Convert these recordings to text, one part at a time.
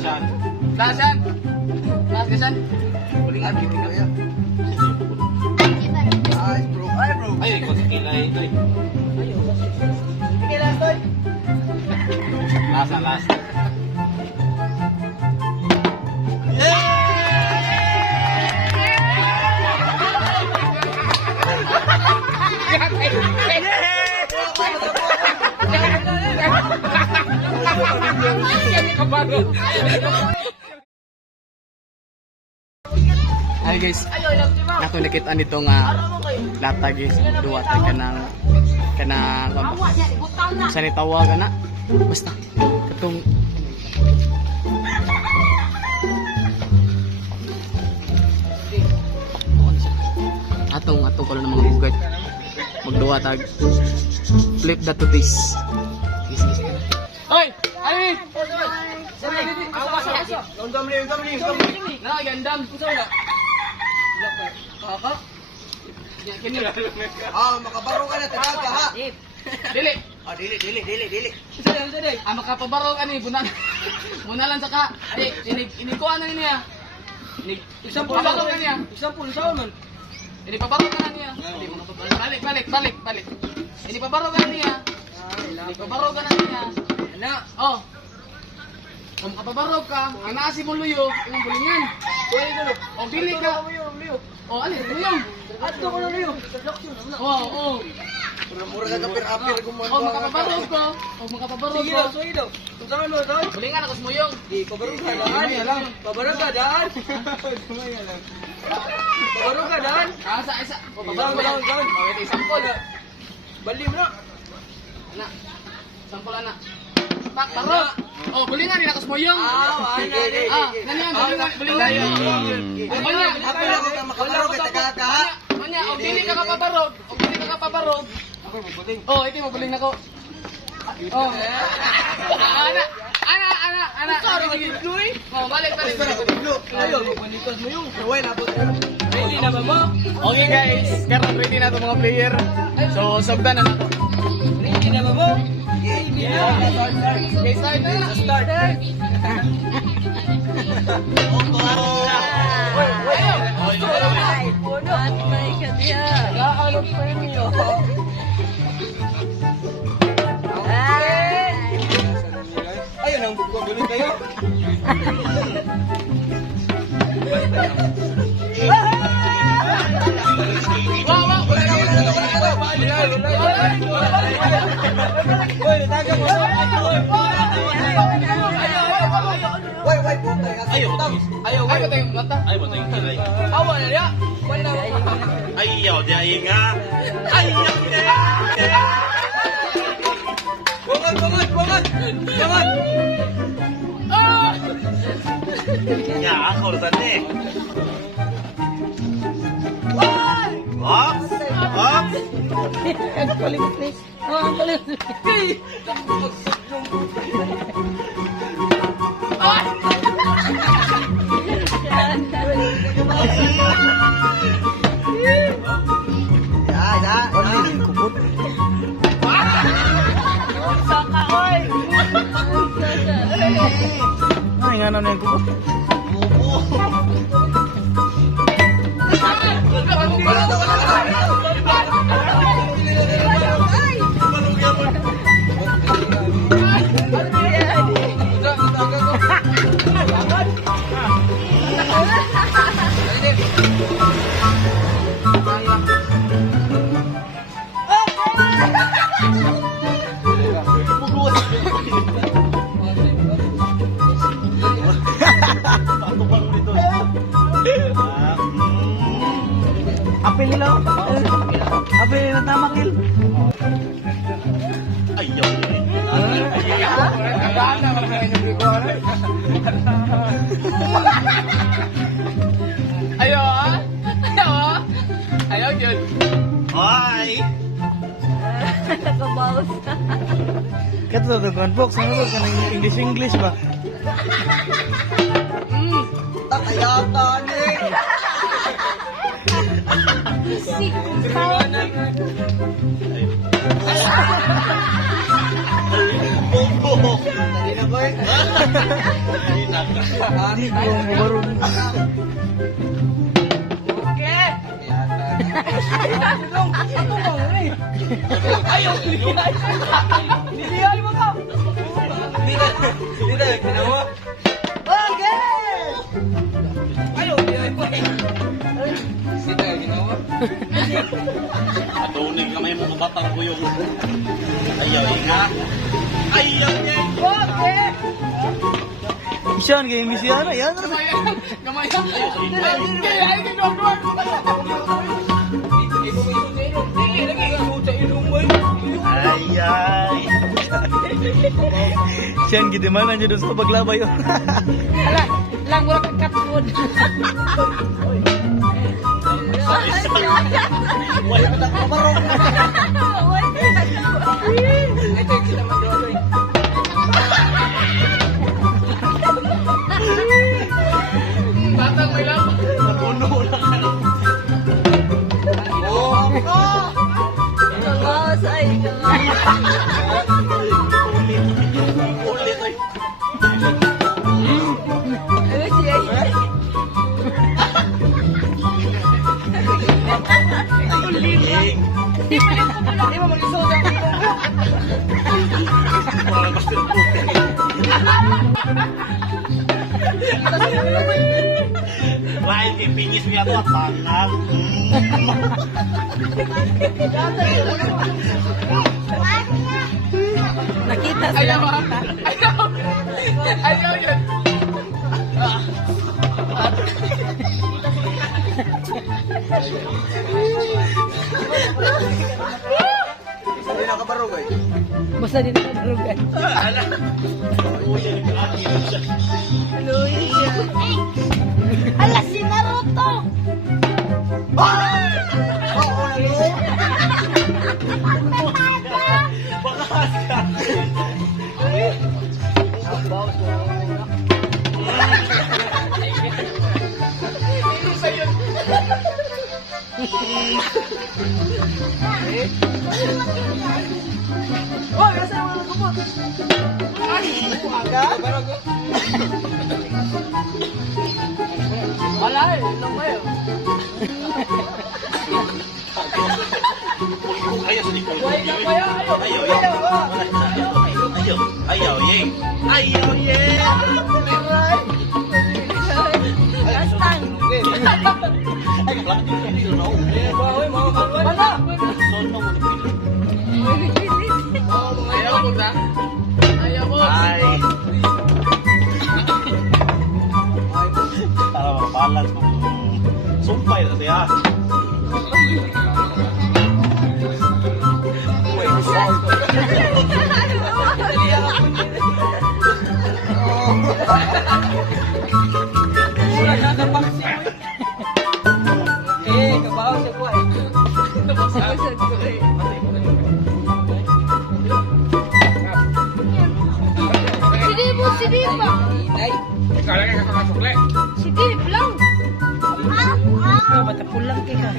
Lasan. Lasan. Lasan. Kulingan gitu ya. Ay bro. Ay ikut kilay ito eh. Lasa. Ay guys, nato nakita nito nga lata guys, duwa tay kanang sa ni tawagan na. Basta katong atong pala ng mga bugat. Magduwa tag flip that to this. Hoy! Ay! Undam ni. Na gandam ko sa Kaka? Kini lah. Makabaro ka na talaga ha. Dili. Dili. Sada. Makapabaro ka ni bunan. Bunalan sa ka. Ay, ini ko ano niya. Isang pabaro ka niya. Isang pulo sa man. Ini pabaro ka na niya. Balik. Ini pabaro ka na niya. Ini pabaro ka na niya. Ana. Oh. Kung kapabarog ka, ang naasi mo luyo, yung bulingan. O bili ka. O alin, luyo. Ato ko na luyo. Oo. Mura ka kapir-apir gumawa. O makapabarog ko. Sige daw. Kung saan mo daw? Bulingan ako sumuyong. Di pabarog ka daan. Pabarog ka daan. Isa. O pabarog ko lang. Ito isampol. Bali mo na. Ana. Sampol ana. Tak, barog. Oh, bulingan nila ako sumuyong. Ganyan, bulingan. Apil ako ka makabarog at taga ha. Manya, o dili ka kapabarog. Ako mo buting. Oh, ito mo buling nako. Oh. Ana. Oh, balik. Ayo, panikas mo yung. Wala na po. Ready na ba mo? Okay guys, karon ready na 'tong mga player. So, sabdan na nato. Ready na ba mo? Okay, start na. Start. Ayun ang buko gulit kayo. Ayaw tayong mata. Ayaw kilay. Awa na ya. Ayaw dia nga. Ayaw dia. Bangat. Ya, ako rin eh. Ops. Ang kulit ni. Ang kulit. Ay, nga na yung kubot. Apil nila. Apil nila tamakil. Ayaw dia. Ayaw yun. Hi. Nakabawas. Kato to kan box, ano ba kanang English ba? Takayata ni. Sik. Bobo. Dali na ko eh. Hindi na. Hindi ko mabarog. Okay. Ayaw, niliyay mo ka. Hindi na, ginawa. Okay! Ayaw, niliyay mo. Hindi na, ginawa. Patunin kamay mo kabatang ko yung... Ayaw, nga. Ayaw, nga. Okay! Siyan, kaya yung misiyan. Yan. Gamay yan. Ay, Ayay. Siyan, gitimanan nyo doon sa paglabay. Ala, lang wala kang cat food. Wala ka na kamarong. ito yung kita mag-drawing. Batang may laban. Napuno na ka na. Oo, sa iyo. Ulit ay. Ay, siya. Ayay. Di mo mag-isoda. Parang gusto ko. Lain kay pingis niya to at tangan. Nakita sila. Ayaw ha? Ayaw! Ayaw yun! Basta din ako narugan. Hallelujah siya. Ala, si Naruto! Bakas ka. Oh, nasa mga kumot! Ay! Umaga? Wala eh, inom kayo. Ayaw sa likod. Buhay ka kaya, ayaw! Ayaw, Ayaw! ayaw. Ayaw, yeng. Ayaw, yeng. Kastang. Ay, bakit yung pili na ako? Bahoy, mga kalwan! Wala! Son na mo na pili. Ayaw ko na. Ayaw ko. Ay. Para makabalance mo. Sumpay na siya. Wala na kapaksi. Eh, kabaho siya po eh. Nabasag ko eh. Sidip ba? Ay, ikaw lang yung kakasukle. Sidip lang. Ikaw, bata pulang ka.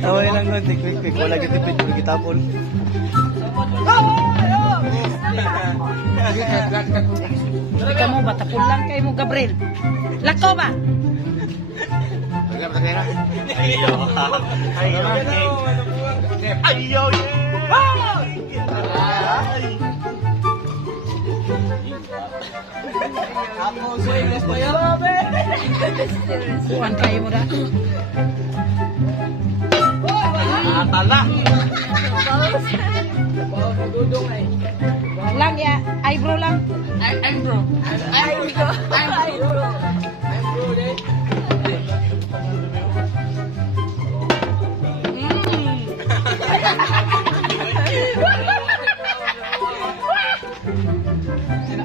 Taway lang nun, quick. Wala kitipid, wala kitapon. Ikaw mo, bata pulang kayo mo, Gabriel. Lako ba? Ayaw. Ayaw, yeng. Ayaw, yeng. Ay. Ako, soy, pa yan. Kuhan kayo mo na. Atala. Kabaho sa dudong eh. Lang ya, eyebrow lang. I'm bro. I'm bro. I'm bro. I'm bro, eh.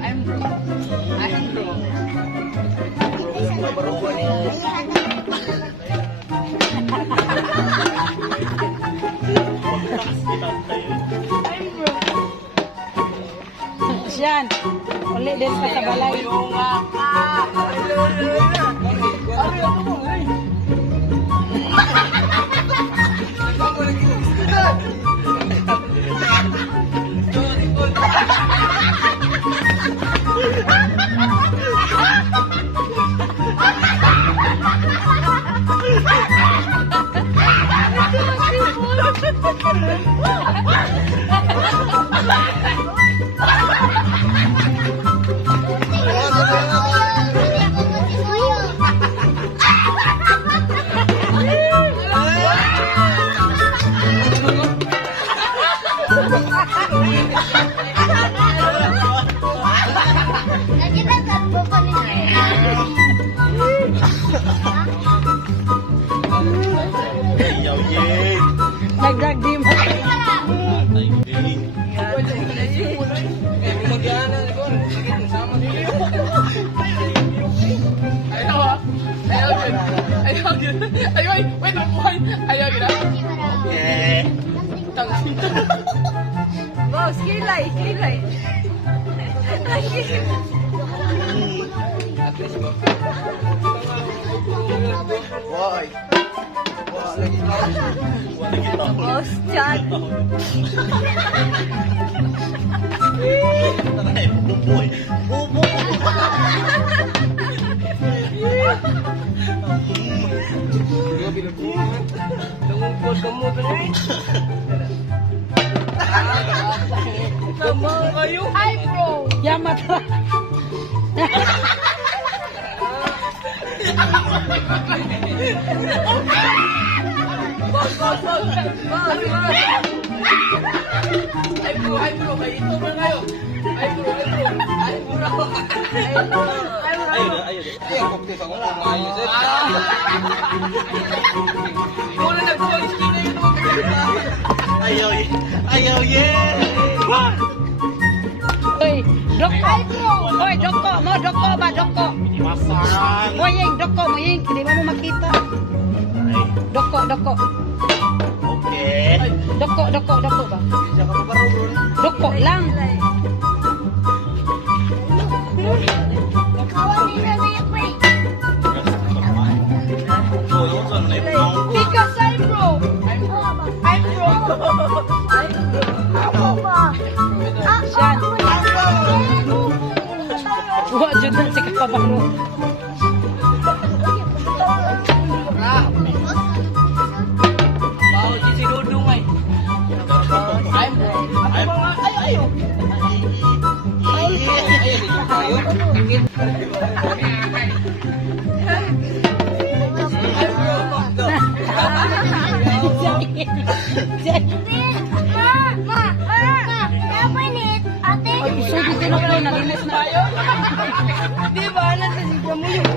I'm bro. I'm bro. Siyan. Uli din pa sa balay. Ay, Ayaw, Jane. Nagdag di mo. Ayaw, Jane. Eh. Boss, kilay, kilay. Why? Wala kita. Boss, chat. Taray, buboy. Buboy. Ay, bro. Yamat. Ayun na, ayun na. Ayaw, ayaw, yeah. Oy, doko. Oy, doko. Mo, doko ba? Doko. Masang. Oy, yung doko mo, yung. Hindi mo makita. Ay, Doko, doko. okay. Doko, doko, doko ba? Doko lang. Oh, yung saan na yung Because I'm bro. I'm bro. Siyan. Wa, dyan na si kapabaro. Ay, isugi din ako, nalinis na. Di ba, nagkasika mo yung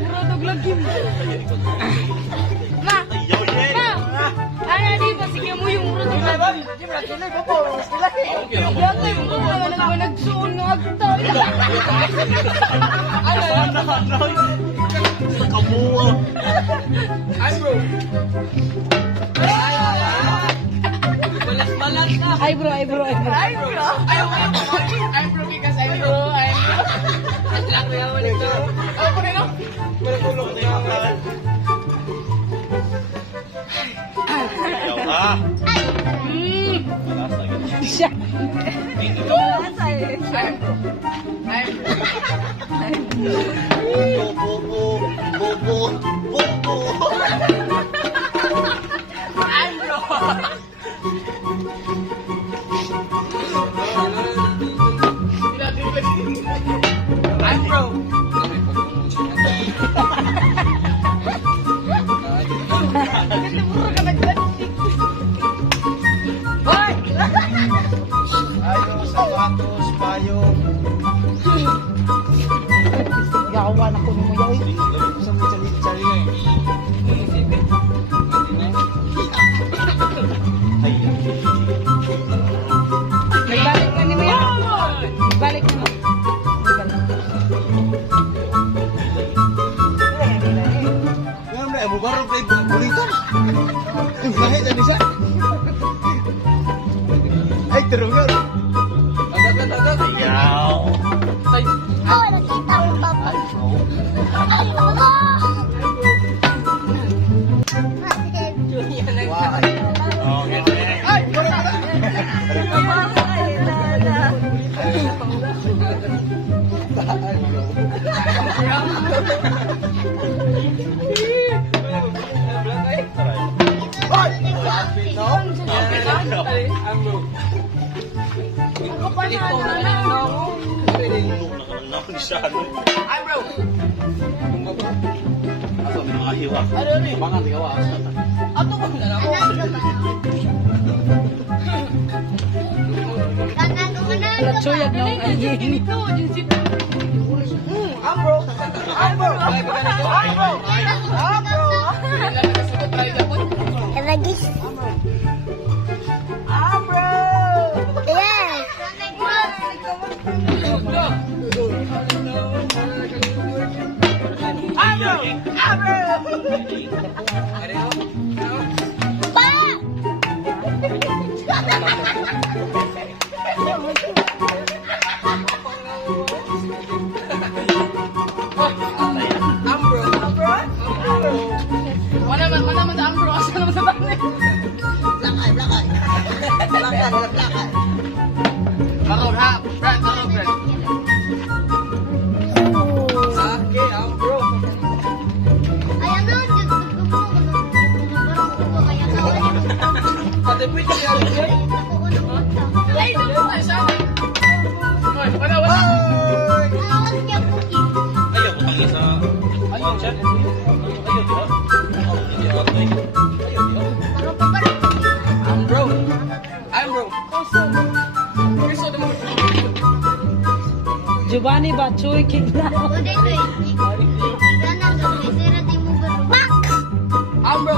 product lagi mo. Ma, ayaw, yeah. ano di ba, sige mo yung product lagi. Dati mo ko naman ako nagsuon ng agta. Sa kabuo. Ay bro, ay bro, ay bro. Ayaw ha. Malas lagi. Siya. Bobo, bobo, bobo. Ayaw, sapatos, payong. Gawan ako ni mo yaw. Sa mga cari-cari na eh. Nagbalik ka ni mo yaw. Nagbalik ni mo. Ngayon na, bubarok na yung bulitan. Lahit na nisa. Ay, terungan. Ayaw. Oh, nakita mo ba? Ay, ako! Okay. No? Ito na lang ako. Nakanang siya, ano? Ay, bro. Aso, may mga hiwa. Ano ni? Mga hiwa. Ato ko na ako. Latsuyag na ang anjing. Ito, yung sit. Ambro. Ambro. Ay, ganito. Ambro. Ambro. Yan lang nagkasugot tayo dapat. Lagi. Ambro. Yes. Ambro. Ambro. Pa! Ambro. Ambro. Mana man sa Ambro, asa naman sa tanay. Karog ha, Brad, karog Brad. Sake, Ambro. Ayan na, Pati po ito yan. Ay, ay, sana. Ay, wala, wala. Ayaw, utang isa. Ayaw, chat. Ayaw, diba? Ayaw, Ambro. Ambro. Kriso naman. Giovanni Bachoy Kidla. Ambro.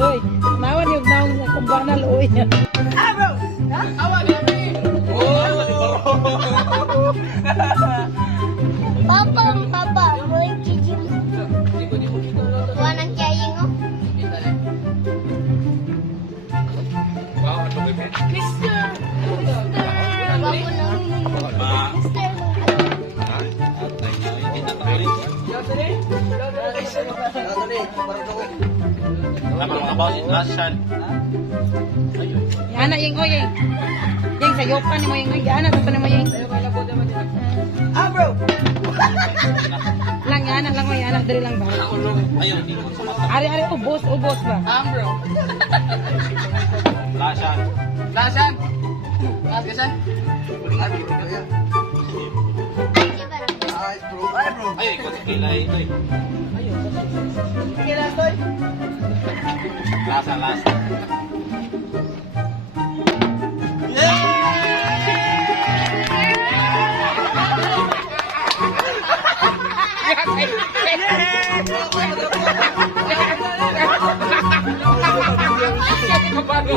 Hoy, nawan yung naong sa kumbanal oy. Ambro. Awa ni Ambro. Papa, papa, boy, chichi mo. Kuha ng kaying, oh. Wow, ano ba yun? Mister. Bago na. Ma. Mister. Tama mga boss, Lashan. Ayun. Yana yung oy. Yang sayo pa ni mo yung oy. Yana sa mo yung. Ambro. Lang yana lang mo yana diri lang ba. Ayaw, hindi ko sa mata. Ari ubos ba. Ambro. Lashan. Lasan. Lasan. Ayaw, ikaw sa kilay ito eh. Lasa, lasa. Kabago.